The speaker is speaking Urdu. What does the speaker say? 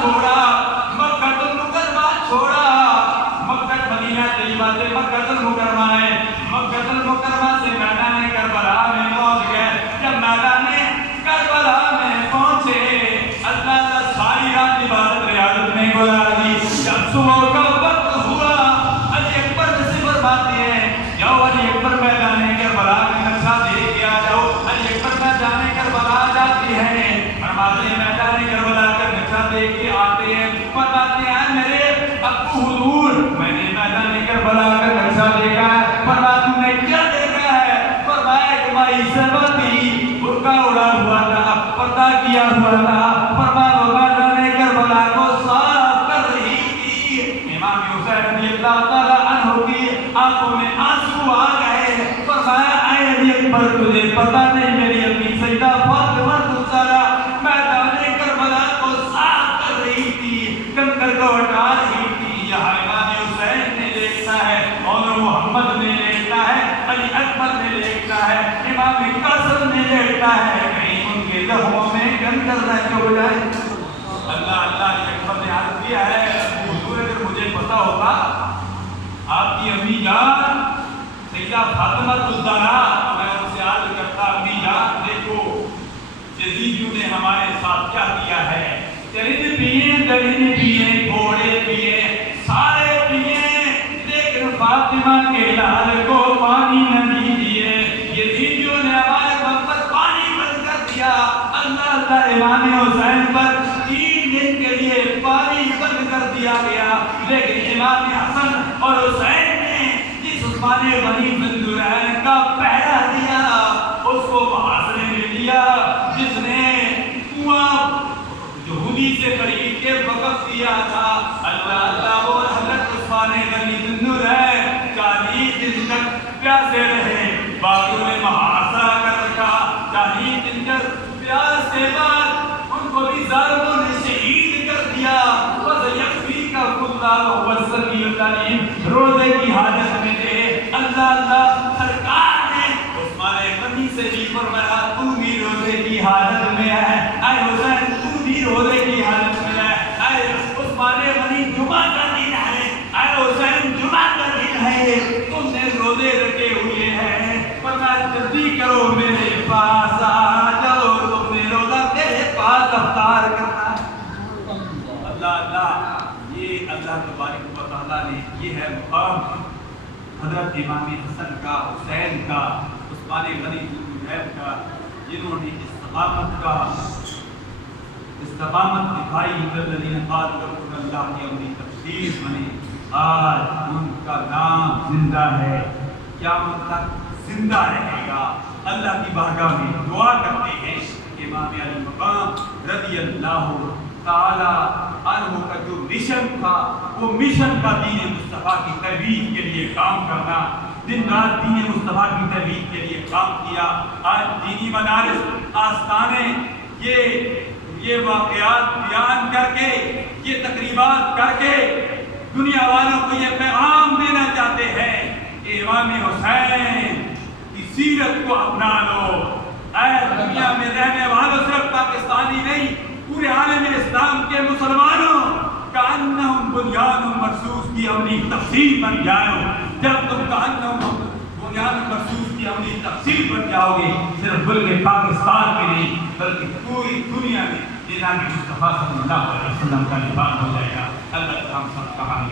چھوڑا، مکہ المکرمہ چھوڑا، مکہ مدینہ طیبہ سے مکہ المکرمہ ہے، مکہ المکرمہ سے میدان کربلا میں پہنچ گئے۔ جب میدان کربلا میں پہنچے اللہ کا ساری رات عبادت ریاضت میں گزار دی۔ جب صبح کا وقت ہوا علی اکبر سے فرماتے ہیں جاؤ علی اکبر میدان کربلا کا نقشہ دیکھ کے آ جاؤ۔ علی اکبر میدان کربلا جاتے ہیں، فرماتے ہیں میدان کربلا کا نقشہ دیکھ کے آتے ہیں، فرماتے ہیں میرے ابو حضور میں نے میدان کربلا کا نقشہ دیکھا ہے۔ فرمایا تم نے کیا دیکھا ہے؟ فرمایا کہ مائی سبتی برقع اڑا ہوا تھا، پردہ کیا ہوا تھا، فرمایا وہ میدان کربلا کو صاف کر رہی تھی۔ امام حسین رضی اللہ تعالیٰ عنہ کی آنکھوں میں آنسو آ گئے۔ فرمایا اے علی اکبر تجھے پتہ نہیں میری امی سیدہ فاطمہ زہرا میدان کربلا کو صاف کر رہی تھی، کنکر کو ہٹا رہی تھی۔ یہاں امام حسین نے دیکھنا ہے اور محمد نے دیکھنا ہے، علی اکبر نے دیکھنا ہے، امام قاسم نے دیکھنا ہے، کہیں ان کے لہوں میں کنکر نہ چبھ جائے۔ اللہ اللہ علی اکبر نے عرض کیا ہے حضور اگر مجھے پتہ ہوتا آپ کی امی جان سیدہ فاطمہ الزہرا میں ان سے عرض کرتا امی جان دیکھو یزیدیوں نے ہمارے ساتھ کیا کیا ہے، چرند پیے درند پیے گھوڑے پیے سارے پیے لیکن فاطمہ کے لال کو پانی نہ دیجیے، یزیدیوں نے ہمارے غم پر پانی بند کر دیا۔ اللہ اللہ امام حسین پر 3 دن کے لیے پانی بند کر دیا گیا، لیکن امام حسن اور حسین نے جس عثمان غنی بن زرعین کا پہرا دیا اس کو محاصرے میں لیا، جس نے کنواں یہودی سے خرید کے وقف دیا تھا۔ اللہ اللہ وہ حضرت عثمان غنی بن زرعین 40 دن تک پیاسے رہے، باغیوں نے محاصرہ کر رکھا، 40 دن تک پیاس کے بعد ان کو بھی ظالموں نے شہید کر دیا۔ روزے کی حاجت میں تھے، اللہ اللہ سرکار نے عثمان غنی سے بھی فرمایا تو بھی روزے کی حاجت میں ہے، اے حسین تو بھی روزے کی حاجت میں ہے، اے عثمان غنی جمعہ کا دن ہے، اے حسین جمعہ کا دن ہے، تم نے روزے رکھے ہوئے ہیں، فرمایا جلدی کرو میرے پاس آ جاؤ، تم نے روزہ میرے پاس افطار کرنا ہے۔ اللہ اللہ یہ اللہ تبارک و تعالیٰ نے یہ ہے مقام حضرت امام حسن کا، حسین کا، عثمان غنی بن زرعین کا، جنہوں نے استقامت دکھائی، الذین قالوا ربنا اللہ کی اپنی تفسیر بنے، آج ان کا نام زندہ ہے، قیامت تک زندہ رہے گا۔ اللہ کی بارگاہ میں دعا کرتے ہیں امام علی مقام رضی اللہ تعالی عنہ کا جو مشن تھا وہ مشن کا دین مصطفیٰ کی ترویج کے لیے کام کرنا، دن رات دین مصطفیٰ کی ترویج کے لیے کام کیا۔ آج دینی مدارس آستانے یہ واقعات بیان کر کے، یہ تقریبات کر کے دنیا والوں کو یہ پیغام دینا چاہتے ہیں کہ امام حسین کی سیرت کو اپنا لو۔ اے دنیا میں رہنے والوں صرف پاکستانی نہیں، پورے عالم اسلام کے مسلمانوں کأنہم بنیان مرصوص کی عملی تفصیل بن جاؤ۔ جب تم کأنہم بنیان مرصوص کی عملی تفصیل بن جاؤ گے، صرف بلکہ پاکستان میں نہیں بلکہ پوری دنیا میں جناب مصطفیٰ صلی اللہ علیہ وسلم کا لباس ہو جائے گا۔ اللہ ہم سب کا